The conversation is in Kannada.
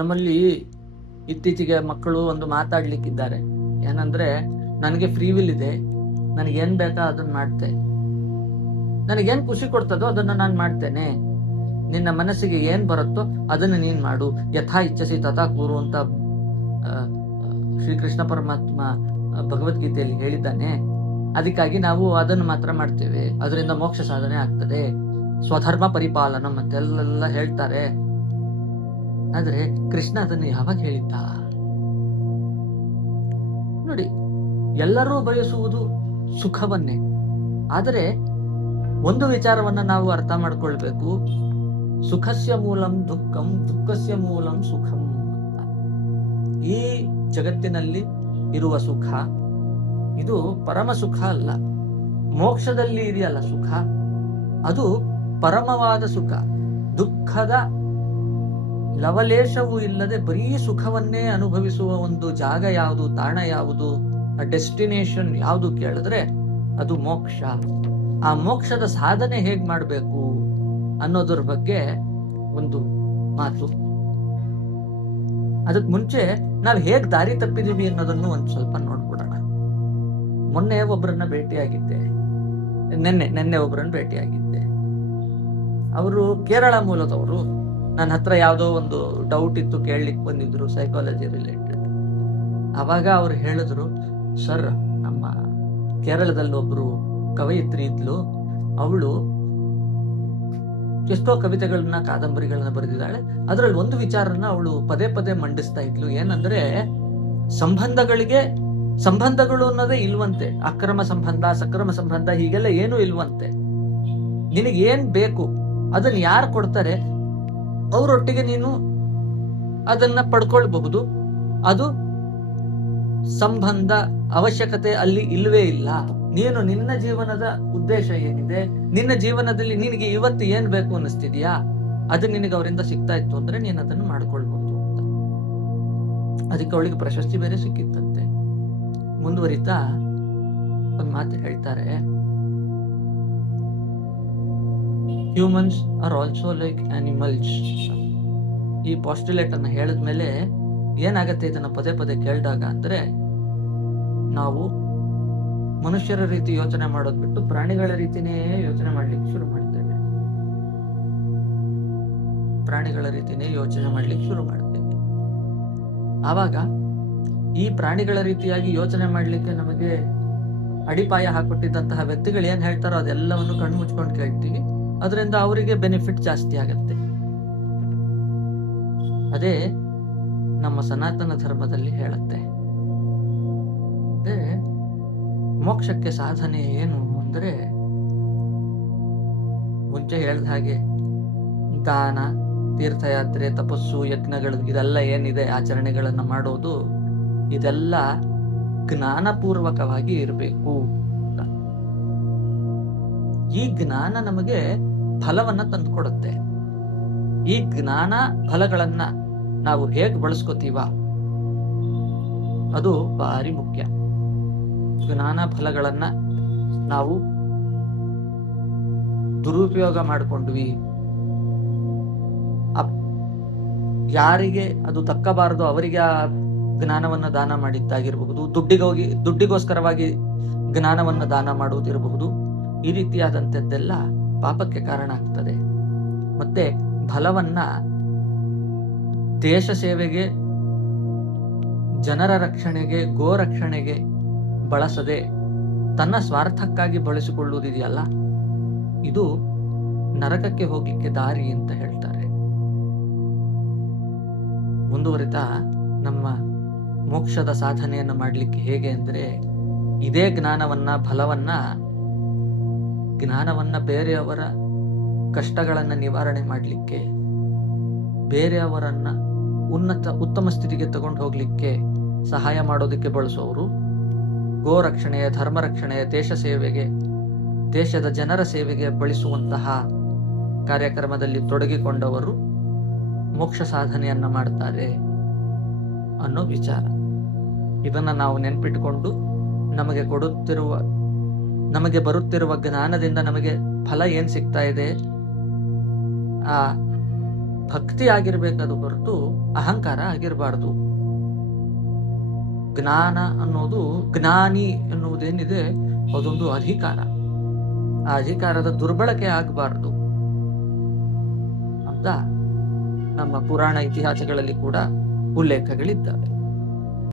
ನಮ್ಮಲ್ಲಿ ಇತ್ತೀಚೆಗೆ ಮಕ್ಕಳು ಒಂದು ಮಾತಾಡ್ಲಿಕ್ಕಿದ್ದಾರೆ. ಏನಂದ್ರೆ, ನನಗೆ ಫ್ರೀ ವಿಲ್ ಇದೆ, ನನಗೇನ್ ಬೇಕಾ ಅದನ್ನ ಮಾಡ್ತೆ, ನನಗೇನ್ ಖುಷಿ ಕೊಡ್ತದೋ ಅದನ್ನ ನಾನು ಮಾಡ್ತೇನೆ, ನಿನ್ನ ಮನಸ್ಸಿಗೆ ಏನ್ ಬರುತ್ತೋ ಅದನ್ನ ನೀನ್ ಮಾಡು, ಯಥಾ ಇಚ್ಛಸಿ ತಥಾ ಕೂರು ಅಂತ ಶ್ರೀಕೃಷ್ಣ ಪರಮಾತ್ಮ ಭಗವದ್ಗೀತೆಯಲ್ಲಿ ಹೇಳಿದ್ದಾನೆ. ಅದಕ್ಕಾಗಿ ನಾವು ಅದನ್ನು ಮಾತ್ರ ಮಾಡ್ತೇವೆ, ಅದರಿಂದ ಮೋಕ್ಷ ಸಾಧನೆ ಆಗ್ತದೆ, ಸ್ವಧರ್ಮ ಪರಿಪಾಲನಂ ಅಂತೆಲ್ಲ ಹೇಳ್ತಾರೆ. ಆದ್ರೆ ಕೃಷ್ಣ ಅದನ್ನು ಯಾವಾಗ ಹೇಳಿದ್ದ ನೋಡಿ. ಎಲ್ಲರೂ ಬಯಸುವುದು ಸುಖವನ್ನೇ. ಆದರೆ ಒಂದು ವಿಚಾರವನ್ನ ನಾವು ಅರ್ಥ ಮಾಡ್ಕೊಳ್ಬೇಕು, ಸುಖಸ್ಯ ಮೂಲಂ ದುಃಖಂ, ದುಃಖಸ್ಯ ಮೂಲಂ ಸುಖಂ ಅಂತ. ಈ ಜಗತ್ತಿನಲ್ಲಿ ಇರುವ ಸುಖ ಇದು ಪರಮ ಸುಖ ಅಲ್ಲ. ಮೋಕ್ಷದಲ್ಲಿ ಇದೆಯಲ್ಲ ಸುಖ, ಅದು ಪರಮವಾದ ಸುಖ. ದುಃಖದ ಲವಲೇಶವೂ ಇಲ್ಲದೆ ಬರೀ ಸುಖವನ್ನೇ ಅನುಭವಿಸುವ ಒಂದು ಜಾಗ ಯಾವುದು, ತಾಣ ಯಾವುದು, ಡೆಸ್ಟಿನೇಷನ್ ಯಾವುದು ಕೇಳಿದ್ರೆ ಅದು ಮೋಕ್ಷ. ಆ ಮೋಕ್ಷದ ಸಾಧನೆ ಹೇಗ್ ಮಾಡ್ಬೇಕು ಅನ್ನೋದ್ರ ಬಗ್ಗೆ ಒಂದು ಮಾತು. ಅದಕ್ ಮುಂಚೆ ನಾವ್ ಹೇಗ್ ದಾರಿ ತಪ್ಪಿದೀವಿ ಅನ್ನೋದನ್ನು ಒಂದ್ ಸ್ವಲ್ಪ ನೋಡ್ಬಿಡೋಣ. ಮೊನ್ನೆ ಒಬ್ಬರನ್ನ ಭೇಟಿಯಾಗಿದ್ದೆ, ನೆನ್ನೆ ಒಬ್ಬರನ್ನ ಭೇಟಿಯಾಗಿದ್ದೆ. ಅವರು ಕೇರಳ ಮೂಲದವರು. ನನ್ನ ಹತ್ರ ಯಾವುದೋ ಒಂದು ಡೌಟ್ ಇತ್ತು, ಕೇಳಲಿಕ್ಕೆ ಬಂದಿದ್ರು, ಸೈಕಾಲಜಿ ರಿಲೇಟೆಡ್. ಅವಾಗ ಅವ್ರು ಹೇಳಿದ್ರು, ಸರ್, ನಮ್ಮ ಕೇರಳದಲ್ಲಿ ಒಬ್ರು ಕವಯಿತ್ರಿ ಇದ್ಲು, ಅವಳು ಎಷ್ಟೋ ಕವಿತೆಗಳನ್ನ, ಕಾದಂಬರಿಗಳನ್ನ ಬರೆದಿದ್ದಾಳೆ. ಅದರಲ್ಲಿ ಒಂದು ವಿಚಾರನ ಅವಳು ಪದೇ ಪದೇ ಮಂಡಿಸ್ತಾ ಇದ್ಲು. ಏನಂದ್ರೆ, ಸಂಬಂಧಗಳು ಅನ್ನೋದೇ ಇಲ್ವಂತೆ. ಅಕ್ರಮ ಸಂಬಂಧ, ಸಕ್ರಮ ಸಂಬಂಧ ಹೀಗೆಲ್ಲ ಏನೂ ಇಲ್ವಂತೆ. ನಿನಗೇನ್ ಬೇಕು ಅದನ್ನ ಯಾರು ಕೊಡ್ತಾರೆ ಅವರೊಟ್ಟಿಗೆ ನೀನು ಅದನ್ನ ಪಡ್ಕೊಳ್ಬಹುದು. ಅದು ಸಂಬಂಧ ಅವಶ್ಯಕತೆ ಅಲ್ಲಿ ಇಲ್ವೇ ಇಲ್ಲ. ನೀನು ನಿನ್ನ ಜೀವನದ ಉದ್ದೇಶ ಏನಿದೆ, ನಿನ್ನ ಜೀವನದಲ್ಲಿ ನಿನಗೆ ಇವತ್ತು ಏನ್ ಬೇಕು ಅನ್ನಿಸ್ತಿದ್ಯಾ, ಅದು ನಿನಗೆ ಅವರಿಂದ ಸಿಗ್ತಾ ಇತ್ತು ಅಂದ್ರೆ ನೀನು ಅದನ್ನು ಮಾಡ್ಕೊಳ್ಬಹುದು ಅಂತ. ಅದಕ್ಕೆ ಅವಳಿಗೆ ಪ್ರಶಸ್ತಿ ಬೇರೆ ಸಿಕ್ಕಿತ್ತಂತೆ. ಮುಂದುವರಿತಾ ಒಂದ್ ಮಾತು ಹೇಳ್ತಾರೆ, humans are also like animals. ಈ ಪಾಸ್ಟುಲೇಟ್ ಅನ್ನ ಹೇಳಿದ್ಮೇಲೆ ಏನಾಗತ್ತೆ ಇದನ್ನ ಪದೇ ಪದೇ ಕೇಳಿದಾಗ ಅಂದ್ರೆ, ನಾವು ಮನುಷ್ಯರ ರೀತಿ ಯೋಚನೆ ಮಾಡೋದ್ ಬಿಟ್ಟು ಪ್ರಾಣಿಗಳ ರೀತಿನೇ ಯೋಚನೆ ಮಾಡ್ಲಿಕ್ಕೆ ಶುರು ಮಾಡ್ತೇವೆ. ಆವಾಗ ಈ ಪ್ರಾಣಿಗಳ ರೀತಿಯಾಗಿ ಯೋಚನೆ ಮಾಡ್ಲಿಕ್ಕೆ ನಮಗೆ ಅಡಿಪಾಯ ಹಾಕೊಟ್ಟಿದ್ದಂತಹ ವ್ಯಕ್ತಿಗಳು ಏನ್ ಹೇಳ್ತಾರೋ ಅದೆಲ್ಲವನ್ನು ಕಣ್ಣು ಮುಚ್ಕೊಂಡು ಕೇಳ್ತೀವಿ. ಅದರಿಂದ ಅವರಿಗೆ ಬೆನಿಫಿಟ್ ಜಾಸ್ತಿ ಆಗತ್ತೆ. ಅದೇ ನಮ್ಮ ಸನಾತನ ಧರ್ಮದಲ್ಲಿ ಹೇಳುತ್ತೆ. ಮೋಕ್ಷಕ್ಕೆ ಸಾಧನೆ ಏನು ಅಂದ್ರೆ, ಮುಂಚೆ ಹೇಳ್ದ ಹಾಗೆ ದಾನ, ತೀರ್ಥಯಾತ್ರೆ, ತಪಸ್ಸು, ಯಜ್ಞಗಳು, ಇದೆಲ್ಲ ಏನಿದೆ ಆಚರಣೆಗಳನ್ನ ಮಾಡೋದು, ಇದೆಲ್ಲ ಜ್ಞಾನಪೂರ್ವಕವಾಗಿ ಇರಬೇಕು. ಈ ಜ್ಞಾನ ನಮಗೆ ಫಲವನ್ನ ತಂದುಕೊಡುತ್ತೆ. ಈ ಜ್ಞಾನ ಫಲಗಳನ್ನ ನಾವು ಹೇಗ್ ಬಳಸ್ಕೋತೀವ ಅದು ಭಾರಿ ಮುಖ್ಯ. ಜ್ಞಾನ ಫಲಗಳನ್ನ ನಾವು ದುರುಪಯೋಗ ಮಾಡಿಕೊಂಡ್ವಿ, ಯಾರಿಗೆ ಅದು ತಕ್ಕಬಾರದು ಅವರಿಗೆ ಆ ಜ್ಞಾನವನ್ನ ದಾನ ಮಾಡಿದ್ದಾಗಿರಬಹುದು, ದುಡ್ಡಿಗೋಸ್ಕರವಾಗಿ ಜ್ಞಾನವನ್ನ ದಾನ ಮಾಡುವುದಿರಬಹುದು. ಈ ರೀತಿಯಾದಂಥದ್ದೆಲ್ಲ ಪಾಪಕ್ಕೆ ಕಾರಣ ಆಗ್ತದೆ. ಮತ್ತೆ ಫಲವನ್ನ ದೇಶ ಸೇವೆಗೆ, ಜನರ ರಕ್ಷಣೆಗೆ, ಗೋ ರಕ್ಷಣೆಗೆ ಬಳಸದೆ ತನ್ನ ಸ್ವಾರ್ಥಕ್ಕಾಗಿ ಬಳಸಿಕೊಳ್ಳುವುದಿದೆಯಲ್ಲ, ಇದು ನರಕಕ್ಕೆ ಹೋಗ್ಲಿಕ್ಕೆ ದಾರಿ ಅಂತ ಹೇಳ್ತಾರೆ. ಮುಂದುವರಿತಾ ನಮ್ಮ ಮೋಕ್ಷದ ಸಾಧನೆಯನ್ನು ಮಾಡ್ಲಿಕ್ಕೆ ಹೇಗೆ ಅಂದ್ರೆ, ಇದೇ ಜ್ಞಾನವನ್ನ, ಜ್ಞಾನವನ್ನ ಬೇರೆಯವರ ಕಷ್ಟಗಳನ್ನ ನಿವಾರಣೆ ಮಾಡ್ಲಿಕ್ಕೆ, ಬೇರೆಯವರನ್ನ ಉತ್ತಮ ಸ್ಥಿತಿಗೆ ತಗೊಂಡು ಹೋಗ್ಲಿಕ್ಕೆ ಸಹಾಯ ಮಾಡೋದಕ್ಕೆ ಬಳಸೋರು, ಗೋ ರಕ್ಷಣೆಯ, ಧರ್ಮ ರಕ್ಷಣೆಯ, ದೇಶ ಸೇವೆಗೆ, ದೇಶದ ಜನರ ಸೇವೆಗೆ ಬಳಸುವಂತಹ ಕಾರ್ಯಕ್ರಮದಲ್ಲಿ ತೊಡಗಿಕೊಂಡವರು ಮೋಕ್ಷ ಸಾಧನೆಯನ್ನ ಮಾಡ್ತಾರೆ ಅನ್ನೋ ವಿಚಾರ. ಇದನ್ನ ನಾವು ನೆನ್ಪಿಟ್ಕೊಂಡು ನಮಗೆ ಬರುತ್ತಿರುವ ಜ್ಞಾನದಿಂದ ನಮಗೆ ಫಲ ಏನ್ ಸಿಗ್ತಾ ಇದೆ, ಆ ಭಕ್ತಿ ಆಗಿರ್ಬೇಕದು ಹೊರತು ಅಹಂಕಾರ ಆಗಿರಬಾರ್ದು. ಜ್ಞಾನ ಅನ್ನೋದು, ಜ್ಞಾನಿ ಎನ್ನುವುದೇನಿದೆ ಅದೊಂದು ಅಧಿಕಾರ. ಆ ಅಧಿಕಾರದ ದುರ್ಬಳಕೆ ಆಗಬಾರದು ಅಂತ ನಮ್ಮ ಪುರಾಣ ಇತಿಹಾಸಗಳಲ್ಲಿ ಕೂಡ ಉಲ್ಲೇಖಗಳಿದ್ದಾವೆ.